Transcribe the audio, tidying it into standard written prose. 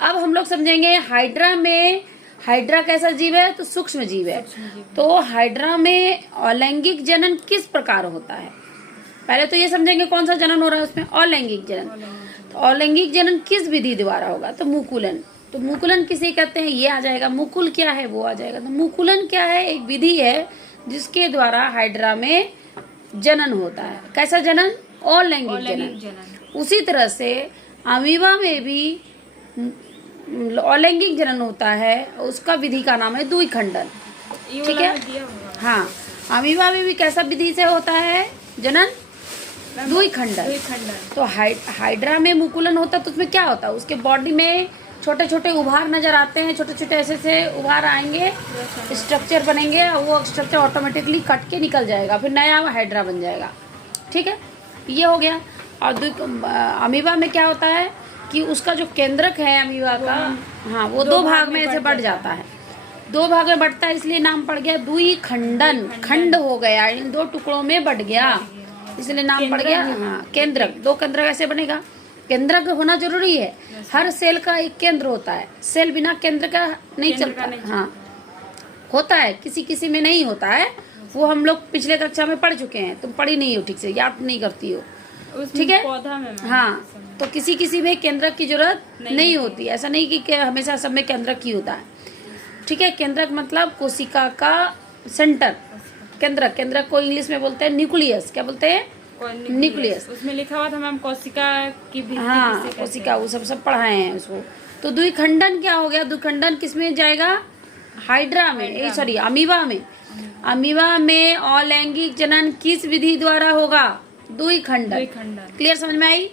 अब हम लोग समझेंगे हाइड्रा में, हाइड्रा कैसा जीव है? तो सूक्ष्म जीव है। तो हाइड्रा में अलैंगिक जनन किस प्रकार होता है? पहले तो ये समझेंगे कौन सा जनन हो रहा है उसमें, अलैंगिक जनन। तो अलैंगिक जनन किस विधि द्वारा होगा? तो मुकुलन। तो मुकुलन किसे कहते हैं? ये आ जाएगा। मुकुल क्या है? वो आ जाएगा। तो मुकुलन क्या है? एक विधि है जिसके द्वारा हाइड्रा में जनन होता है। कैसा जनन? अलैंगिक जनन। उसी तरह से अमीबा में भी अलैंगिक जनन होता है, उसका विधि का नाम है द्विखंडन। ठीक है। हाँ, अमीबा में भी कैसा विधि से होता है जनन? द्विखंडन। तो हाइड्रा में मुकुलन होता है तो उसमें क्या होता है? उसके बॉडी में छोटे छोटे उभार नजर आते हैं, छोटे छोटे ऐसे से उभार आएंगे, स्ट्रक्चर बनेंगे और वो स्ट्रक्चर ऑटोमेटिकली कट के निकल जाएगा, फिर नया हाइड्रा बन जाएगा। ठीक है, ये हो गया। और अमीबा में क्या होता है कि उसका जो केंद्रक है अमीबा का, हाँ, वो दो भाग में ऐसे बढ़ जाता है। दो भाग में बढ़ता है इसलिए नाम पड़ गया द्विखंडन। खंड हो गया, इन दो टुकड़ों में बढ़ गया, इसलिए नाम पड़ गया। हाँ, केंद्रक। दो केंद्रक ऐसे बनेगा। केंद्रक होना जरूरी है। हर सेल का एक केंद्र होता है। सेल बिना केंद्र का नहीं चलता। हाँ, होता है, किसी किसी में नहीं होता है। वो हम लोग पिछले कक्षा में पढ़ चुके हैं, तुम पढ़ी नहीं हो ठीक से, याद नहीं करती हो। ठीक है। हाँ, तो किसी किसी में केंद्रक की जरूरत नहीं होती। ऐसा नहीं कि हमेशा सब में केंद्रक ही होता है। ठीक है। केंद्रक मतलब कोशिका का सेंटर। केंद्रक, केंद्रक को इंग्लिश में बोलते हैं न्यूक्लियस। क्या बोलते हैं? न्यूक्लियस। उसमें लिखा हुआ था मैम कोशिका की भित्ति। हाँ, कोशिका, वो सब पढ़ाए हैं उसको। तो द्विखंडन क्या हो गया? द्विखंडन किसमें जाएगा? हाइड्रा में, सॉरी अमीबा में। अमीबा में अलैंगिक जनन किस विधि द्वारा होगा? द्विखंडन। क्लियर, समझ में आई?